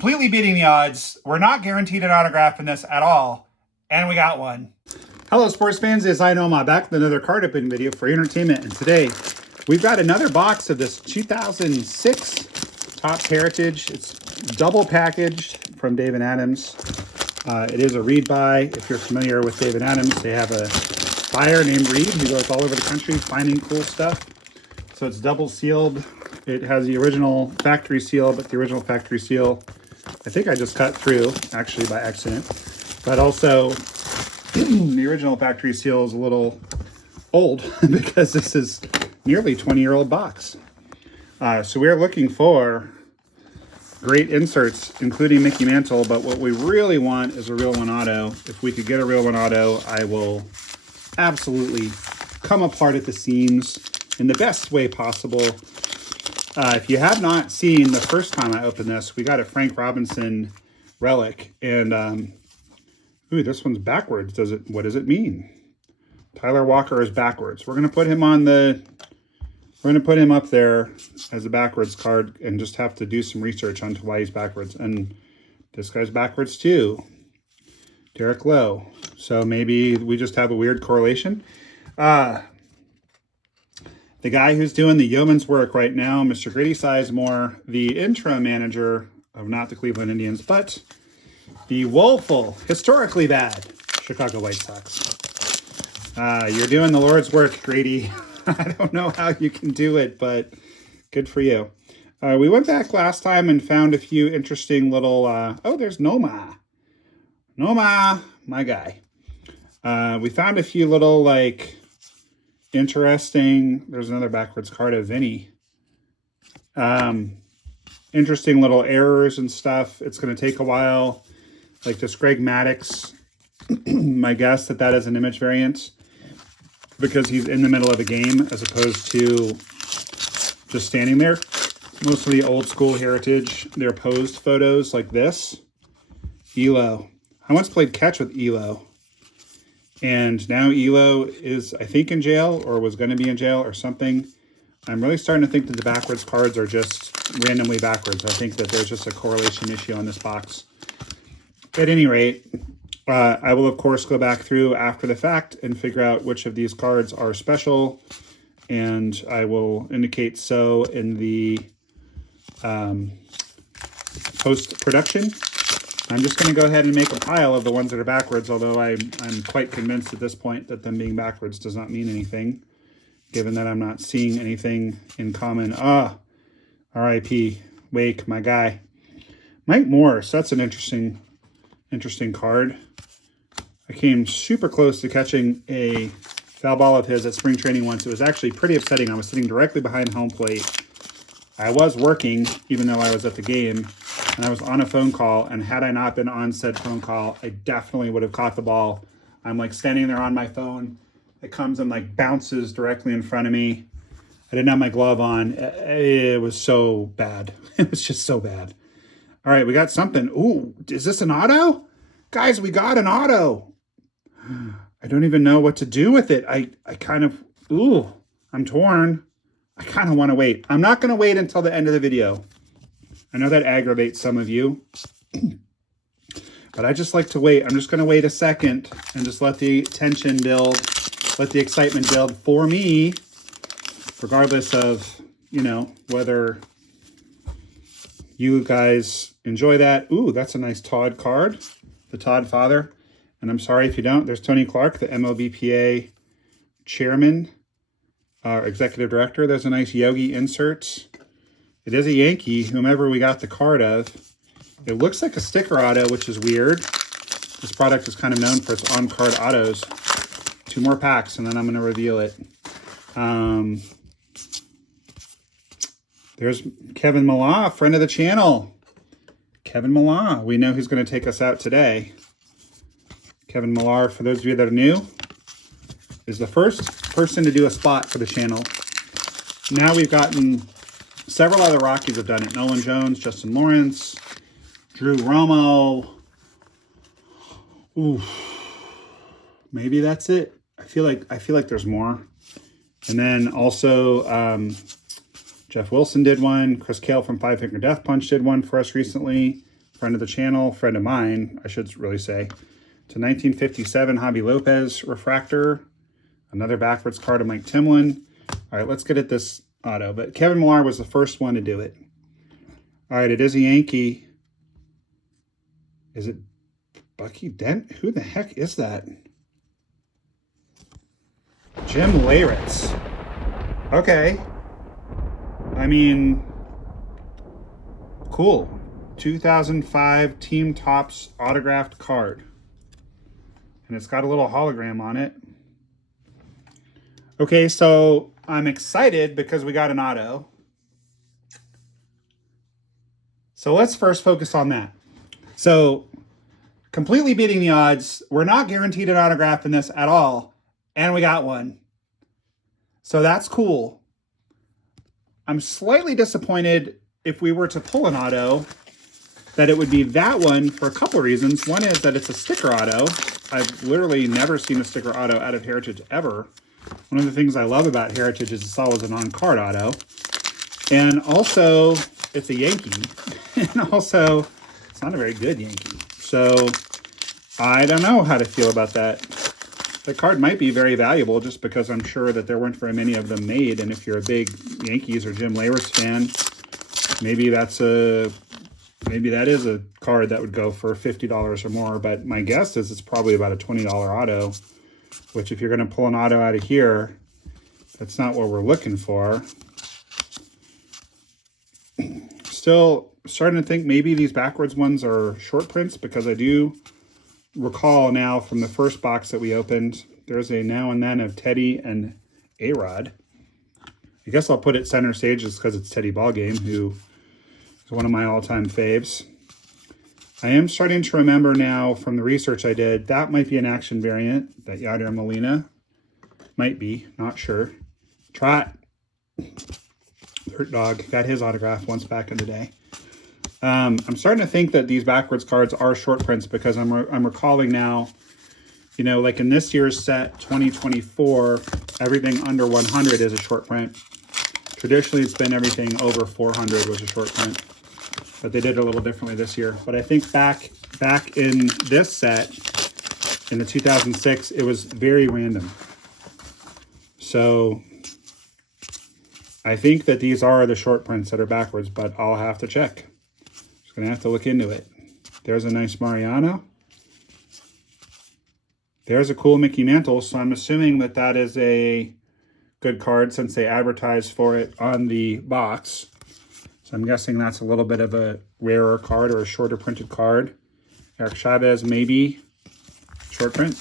completely beating the odds. We're not guaranteed an autograph in this at all, and we got one. Hello, sports fans. It's I Know My back with another card opening video for your entertainment. And today, we've got another box of this 2006 Topps Heritage. It's double packaged from Dave & Adams. It is a read by. If you're familiar with Dave & Adams, they have a buyer named Reed who goes all over the country finding cool stuff. So it's double sealed. It has the original factory seal, but the original factory seal, I think I just cut through, actually by accident. But also, the original factory seal is a little old because this is nearly 20-year-old box. So we're looking for great inserts, including Mickey Mantle, but what we really want is a real one auto. If we could get a real one auto, I will absolutely come apart at the seams in the best way possible. If you have not seen the first time I opened this, we got a Frank Robinson relic, and ooh, this one's backwards. What does it mean? Tyler Walker is backwards. We're gonna put him up there as a backwards card, and just have to do some research onto why he's backwards. And this guy's backwards too, Derek Lowe. So maybe we just have a weird correlation. The guy who's doing the yeoman's work right now, Mr. Grady Sizemore, the interim manager of not the Cleveland Indians, but the woeful, historically bad Chicago White Sox. You're doing the Lord's work, Grady. I don't know how you can do it, but good for you. We went back last time and found a few interesting little... oh, there's Noma. Noma, my guy. We found a few little, like... interesting, there's another backwards card of Vinny. Interesting little errors and stuff. It's going to take a while. Like this Greg Maddux, my guess that is an image variant because he's in the middle of a game as opposed to just standing there. Most of the old school Heritage, they're posed photos like this. Elo. I once played catch with Elo. And now Elo is, I think, in jail or was going to be in jail or something. I'm really starting to think that the backwards cards are just randomly backwards. I think that there's just a correlation issue on this box. At any rate, I will, of course, go back through after the fact and figure out which of these cards are special. And I will indicate so in the post-production. I'm just going to go ahead and make a pile of the ones that are backwards, although I'm quite convinced at this point that them being backwards does not mean anything, given that I'm not seeing anything in common. R.I.P. Wake, my guy. Mike Morse, that's an interesting card. I came super close to catching a foul ball of his at spring training once. It was actually pretty upsetting. I was sitting directly behind home plate. I was working, even though I was at the game. And I was on a phone call, and had I not been on said phone call, I definitely would have caught the ball. I'm like standing there on my phone. It comes and like bounces directly in front of me. I didn't have my glove on. It was so bad. It was just so bad. All right, we got something. Ooh, is this an auto? Guys, we got an auto. I don't even know what to do with it. I kind of, I'm torn. I kind of want to wait. I'm not going to wait until the end of the video. I know that aggravates some of you, but I just like to wait. I'm just going to wait a second and just let the tension build, let the excitement build for me, regardless of, whether you guys enjoy that. Ooh, that's a nice Todd card, the Todd father. And I'm sorry if you don't. There's Tony Clark, the MLBPA chairman, executive director. There's a nice Yogi insert. It is a Yankee, whomever we got the card of. It looks like a sticker auto, which is weird. This product is kind of known for its on-card autos. 2 more packs, and then I'm going to reveal it. There's Kevin Millar, friend of the channel. Kevin Millar. We know who's going to take us out today. Kevin Millar, for those of you that are new, is the first person to do a spot for the channel. Now we've gotten... several other Rockies have done it. Nolan Jones, Justin Lawrence, Drew Romo. Ooh, maybe that's it. I feel like there's more. And then also Jeff Wilson did one. Chris Kale from Five Finger Death Punch did one for us recently. friend of the channel, friend of mine, I should really say, to 1957 Javi Lopez refractor. Another backwards card of Mike Timlin. All right, let's get at this auto. But Kevin Millar was the first one to do it. All right, it is a Yankee. Is it Bucky Dent? Who the heck is that? Jim Leyritz. Okay. I mean, cool. 2005 Team Topps autographed card. And it's got a little hologram on it. Okay, so I'm excited because we got an auto. So let's first focus on that. So completely beating the odds. We're not guaranteed an autograph in this at all. And we got one. So that's cool. I'm slightly disappointed if we were to pull an auto that it would be that one for a couple of reasons. One is that it's a sticker auto. I've literally never seen a sticker auto out of Heritage ever. One of the things I love about Heritage is it's always an on-card auto. And also, it's a Yankee. And also, it's not a very good Yankee. So, I don't know how to feel about that. The card might be very valuable just because I'm sure that there weren't very many of them made. And if you're a big Yankees or Jim Leyritz fan, maybe that is a card that would go for $50 or more. But my guess is it's probably about a $20 auto, which if you're going to pull an auto out of here, that's not what we're looking for. Still starting to think maybe these backwards ones are short prints, because I do recall now from the first box that we opened, there's a now and then of Teddy and A-Rod. I guess I'll put it center stage just because it's Teddy Ballgame, who is one of my all-time faves. I am starting to remember now from the research I did, that might be an action variant, that Yadier Molina. Might be, not sure. Trot. Hurt Dog got his autograph once back in the day. I'm starting to think that these backwards cards are short prints, because I'm recalling now, you know, like in this year's set, 2024, everything under 100 is a short print. Traditionally, it's been everything over 400 was a short print, but they did it a little differently this year. But I think back in this set, in the 2006, it was very random. So I think that these are the short prints that are backwards, but I'll have to check. Just gonna have to look into it. There's a nice Mariano. There's a cool Mickey Mantle, so I'm assuming that that is a good card since they advertised for it on the box. So I'm guessing that's a little bit of a rarer card or a shorter printed card. Eric Chavez, maybe. Short print.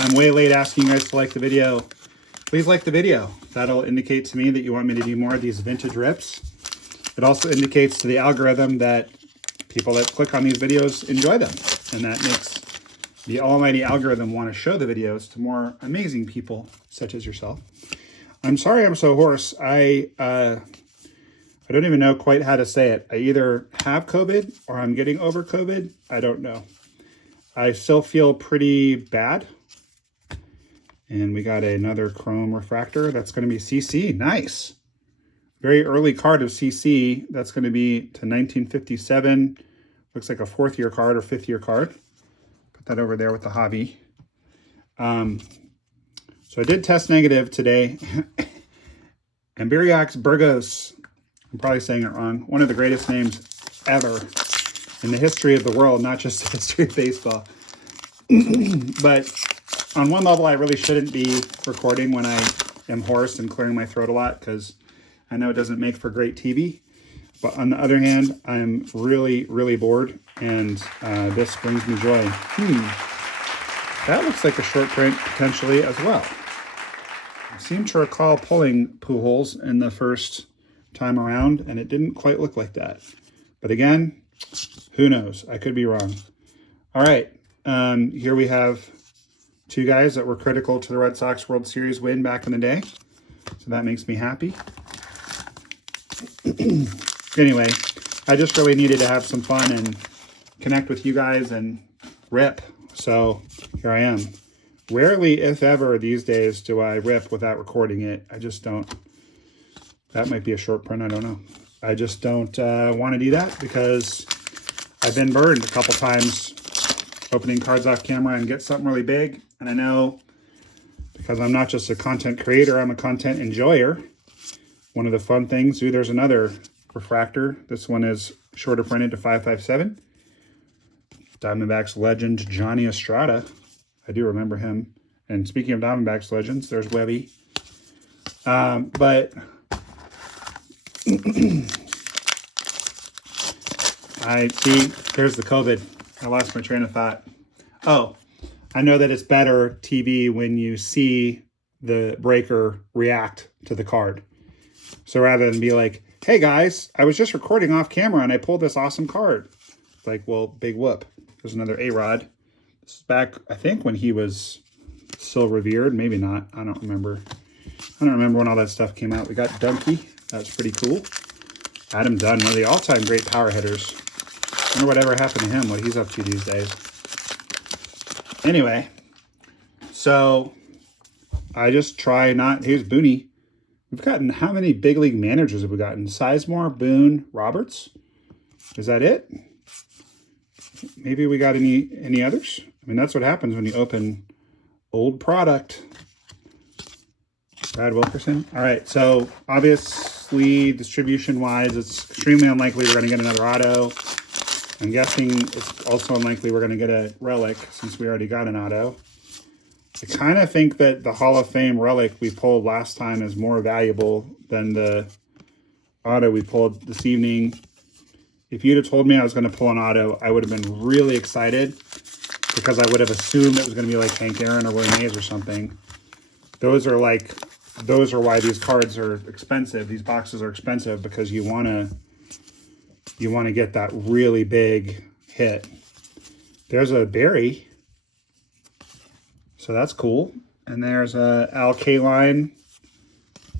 I'm way late asking you guys to like the video. Please like the video. That'll indicate to me that you want me to do more of these vintage rips. It also indicates to the algorithm that people that click on these videos enjoy them. And that makes the almighty algorithm want to show the videos to more amazing people such as yourself. I'm sorry I'm so hoarse. I don't even know quite how to say it. I either have COVID or I'm getting over COVID. I don't know. I still feel pretty bad. And we got another chrome refractor. That's going to be CC. Nice. Very early card of CC. That's going to be to 1957. Looks like a 4th year card or 5th year card. Put that over there with the hobby. So I did test negative today. And Ambiriox Burgos. I'm probably saying it wrong. One of the greatest names ever in the history of the world, not just the history of baseball. But on one level, I really shouldn't be recording when I am hoarse and clearing my throat a lot, because I know it doesn't make for great TV. But on the other hand, I'm really, really bored, and this brings me joy. That looks like a short print potentially as well. I seem to recall pulling Pujols in the first time around, and it didn't quite look like that. But again, who knows? I could be wrong. All right, here we have two guys that were critical to the Red Sox World Series win back in the day. So that makes me happy. Anyway, I just really needed to have some fun and connect with you guys and rip. So here I am. Rarely, if ever, these days do I rip without recording it. I just don't. That might be a short print. I don't know. I just don't want to do that because I've been burned a couple times opening cards off camera and get something really big. And I know because I'm not just a content creator, I'm a content enjoyer. One of the fun things, ooh, there's another refractor. This one is shorter printed to 557. Diamondbacks legend Johnny Estrada. I do remember him. And speaking of Diamondbacks legends, there's Webby. But I see, there's the COVID. I lost my train of thought. Oh, I know that it's better TV when you see the breaker react to the card. So rather than be like, hey guys, I was just recording off camera and I pulled this awesome card. It's like, well, big whoop. There's another A-Rod. This is back, I think, when he was still revered. Maybe not. I don't remember. I don't remember when all that stuff came out. We got Dunkey. That's pretty cool. Adam Dunn, one of the all-time great power hitters. I wonder whatever happened to him, what he's up to these days. Anyway, so I just try not... Here's Booney. We've gotten, how many big league managers have we gotten? Sizemore, Boone, Roberts? Is that it? Maybe we got any others? I mean, that's what happens when you open old product. Brad Wilkerson. All right, so obviously distribution-wise, it's extremely unlikely we're going to get another auto. I'm guessing it's also unlikely we're going to get a relic since we already got an auto. I kind of think that the Hall of Fame relic we pulled last time is more valuable than the auto we pulled this evening. If you'd have told me I was going to pull an auto, I would have been really excited because I would have assumed it was going to be like Hank Aaron or Willie Mays or something. Those are why these cards are expensive. These boxes are expensive because you want to get that really big hit. There's a Barry. So that's cool. And there's a Al Kaline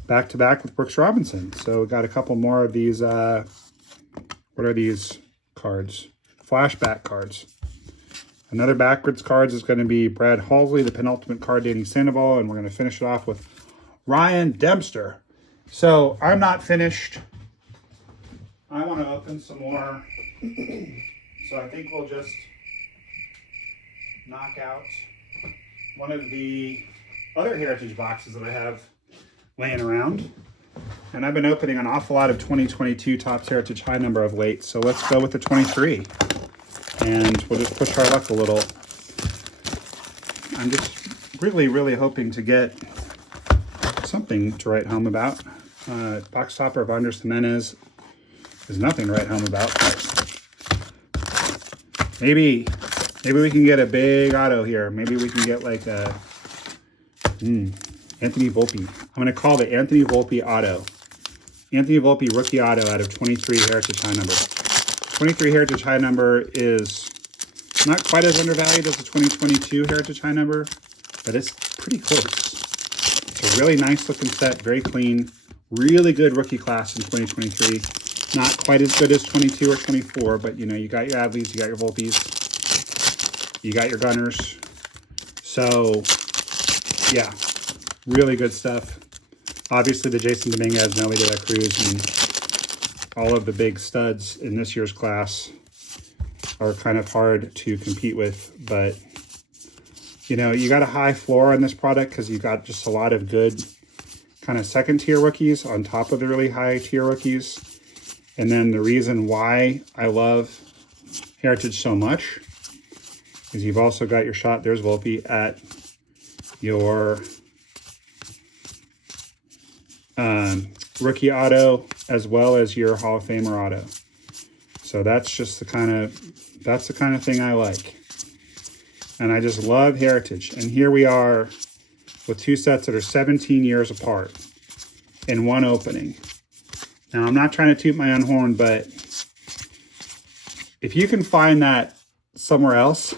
back-to-back with Brooks Robinson. So we got a couple more of these, what are these cards? Flashback cards. Another backwards cards is going to be Brad Halsley, the penultimate card dating Sandoval, and we're going to finish it off with Ryan Dempster. So I'm not finished. I want to open some more. So I think we'll just knock out one of the other Heritage boxes that I have laying around. And I've been opening an awful lot of 2022 Topps Heritage High number of late. So let's go with the 23. And we'll just push our luck a little. I'm just really, really hoping to get something to write home about. Box topper of Andres Gimenez is nothing to write home about. Maybe we can get a big auto here. Maybe we can get like a Anthony Volpe. I'm going to call the Anthony Volpe auto. Anthony Volpe rookie auto out of 23 Heritage High number. 23 Heritage High number is not quite as undervalued as the 2022 Heritage High number, but it's pretty close. It's a really nice looking set, very clean, really good rookie class in 2023. Not quite as good as 22 or 24, but you know, you got your Adleys, you got your Volpes, you got your Gunners. So, yeah, really good stuff. Obviously, the Jason Dominguez, Nelly De La Cruz, and all of the big studs in this year's class are kind of hard to compete with. But, you know, you got a high floor on this product because you've got just a lot of good kind of second-tier rookies on top of the really high-tier rookies. And then the reason why I love Heritage so much is you've also got your shot, there's Volpe, at your rookie auto as well as your Hall of Famer auto. So that's just the kind of thing I like. And I just love Heritage. And here we are with two sets that are 17 years apart in one opening. Now, I'm not trying to toot my own horn, but if you can find that somewhere else,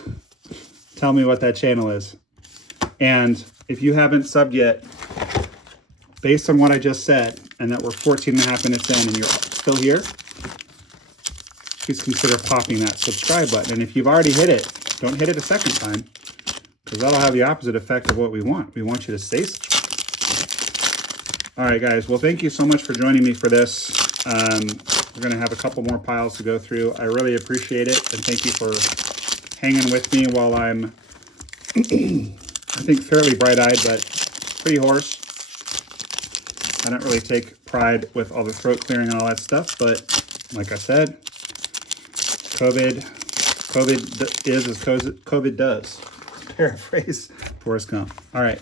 tell me what that channel is. And if you haven't subbed yet, based on what I just said, and that we're 14 and a half minutes in and you're still here, please consider popping that subscribe button. And if you've already hit it, don't hit it a second time, because that'll have the opposite effect of what we want. We want you to stay subscribed. All right, guys. Well, thank you so much for joining me for this. We're going to have a couple more piles to go through. I really appreciate it, and thank you for hanging with me while I'm, I think, fairly bright-eyed, but pretty hoarse. I don't really take pride with all the throat clearing and all that stuff, but like I said, COVID is as COVID does. Paraphrase Forrest Gump. All right,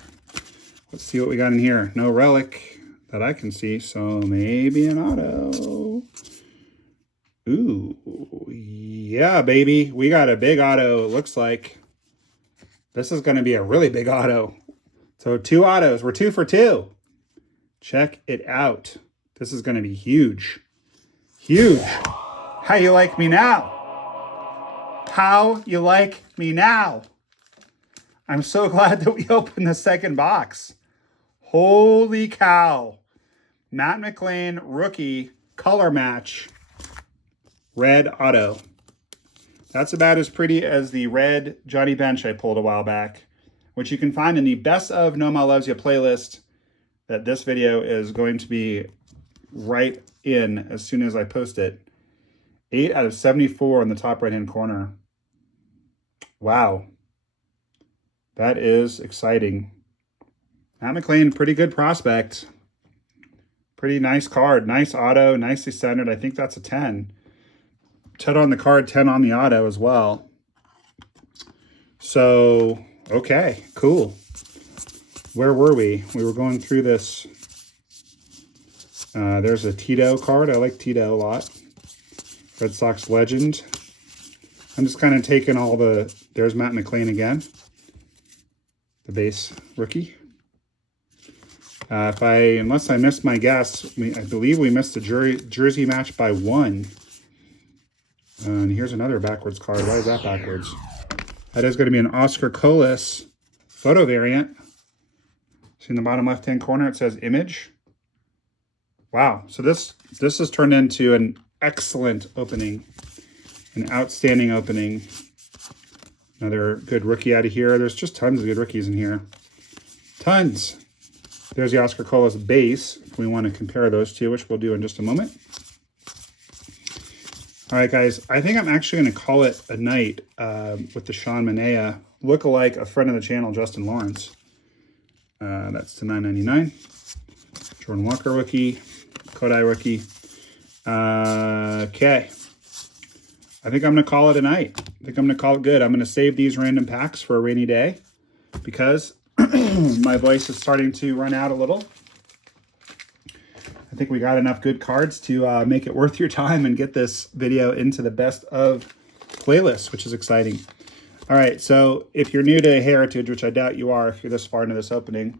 let's see what we got in here. No relic that I can see, so maybe an auto. Ooh, yeah, baby. We got a big auto, it looks like. This is going to be a really big auto. So 2 autos. We're 2 for 2. Check it out. This is going to be huge. Huge. How you like me now? How you like me now? I'm so glad that we opened the second box. Holy cow. Matt McLain rookie color match. Red auto. That's about as pretty as the red Johnny Bench I pulled a while back, which you can find in the Best of Nomar Loves You playlist that this video is going to be right in as soon as I post it. 8 out of 74 in the top right-hand corner. Wow. That is exciting. Matt McLain, pretty good prospect. Pretty nice card. Nice auto, nicely centered. I think that's a 10. 10 on the card, 10 on the auto as well. So, okay, cool. Where were we? We were going through this. There's a Tito card. I like Tito a lot. Red Sox legend. I'm just kind of taking all the... There's Matt McLain again. The base rookie. Unless I missed my guess, I believe we missed a jersey match by 1. And here's another backwards card. Why is that backwards? That is going to be an Oscar Colas photo variant. See in the bottom left-hand corner, it says image. Wow. So this has turned into an excellent opening. An outstanding opening. Another good rookie out of here. There's just tons of good rookies in here. Tons. There's the Oscar Colas base, if we want to compare those two, which we'll do in just a moment. All right, guys, I think I'm actually going to call it a night with the Sean Manaea lookalike, a friend of the channel, Justin Lawrence. That's to $9.99. Jordan Walker rookie, Kodai rookie. Okay. I think I'm going to call it a night. I think I'm going to call it good. I'm going to save these random packs for a rainy day because my voice is starting to run out a little. I think we got enough good cards to make it worth your time and get this video into the best of playlist, which is exciting. All right, so if you're new to Heritage, which I doubt you are if you're this far into this opening,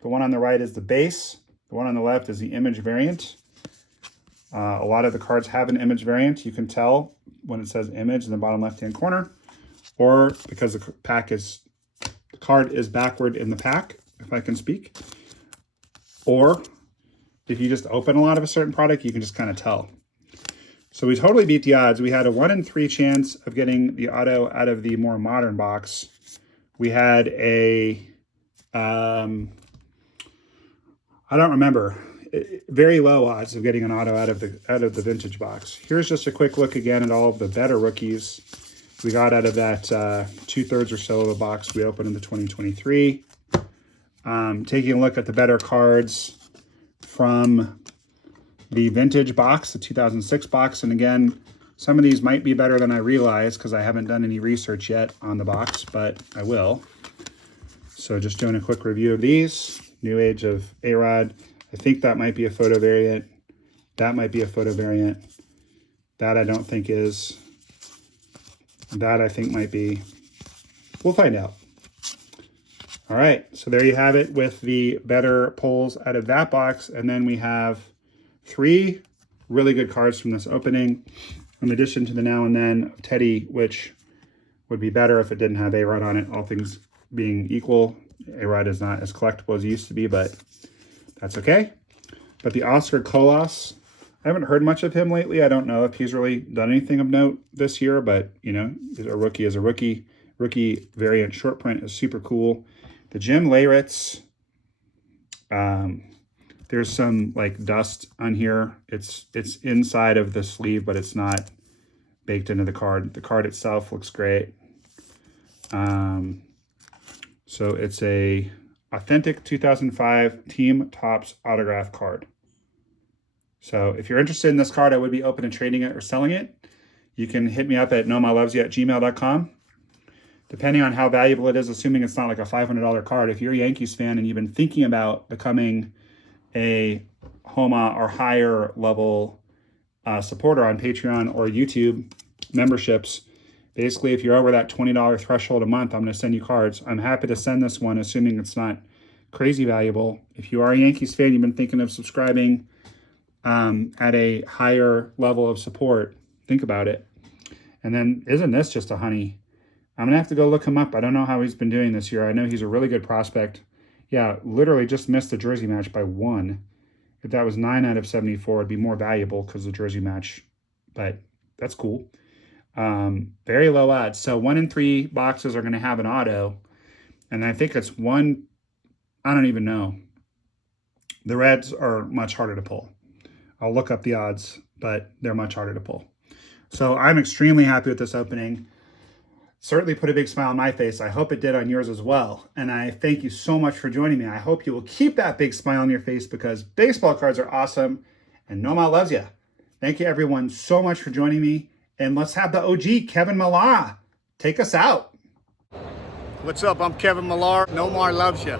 the one on the right is the base. The one on the left is the image variant. A lot of the cards have an image variant. You can tell when it says image in the bottom left-hand corner, or because the card is backward in the pack, if I can speak, or if you just open a lot of a certain product, you can just kind of tell. So we totally beat the odds. We had a 1 in 3 chance of getting the auto out of the more modern box. We had a, I don't remember, very low odds of getting an auto out of the vintage box. Here's just a quick look again at all of the better rookies we got out of that 2/3 or so of the box we opened in the 2023. Taking a look at the better cards from the vintage box, the 2006 box. And again, some of these might be better than I realize because I haven't done any research yet on the box, but I will. So just doing a quick review of these. New Age of A-Rod. I think that might be a photo variant. That might be a photo variant. That I don't think is. That I think might be. We'll find out. All right, so there you have it with the better pulls out of that box. And then we have 3 really good cards from this opening, in addition to the Now and Then of Teddy, which would be better if it didn't have A-Rod on it, all things being equal. A-Rod is not as collectible as it used to be, but that's okay. But the Oscar Colas, I haven't heard much of him lately. I don't know if he's really done anything of note this year, but, you know, a rookie is a rookie. Rookie variant short print is super cool. The Jim Leyritz There's some like dust on here. It's inside of the sleeve, but it's not baked into the card. The card itself looks great. So it's a authentic 2005 Team Topps autograph card. So if you're interested in this card, I would be open to trading it or selling it. You can hit me up at nomalovesyou@gmail.com. Depending on how valuable it is, assuming it's not like a $500 card, if you're a Yankees fan and you've been thinking about becoming a HOMA or higher level supporter on Patreon or YouTube memberships, basically if you're over that $20 threshold a month, I'm going to send you cards. I'm happy to send this one, assuming it's not crazy valuable. If you are a Yankees fan, you've been thinking of subscribing at a higher level of support, think about it. And then isn't this just a honey? I'm going to have to go look him up. I don't know how he's been doing this year. I know he's a really good prospect. Yeah, literally just missed the jersey match by 1. If that was 9 out of 74, it'd be more valuable because the jersey match. But that's cool. Very low odds. So 1 in 3 boxes are going to have an auto. And I think it's 1, I don't even know. The Reds are much harder to pull. I'll look up the odds, but they're much harder to pull. So I'm extremely happy with this opening. Certainly put a big smile on my face. I hope it did on yours as well. And I thank you so much for joining me. I hope you will keep that big smile on your face because baseball cards are awesome and Noma loves you. Thank you everyone so much for joining me. And let's have the OG, Kevin Millar, take us out. What's up? I'm Kevin Millar. Nomar loves you.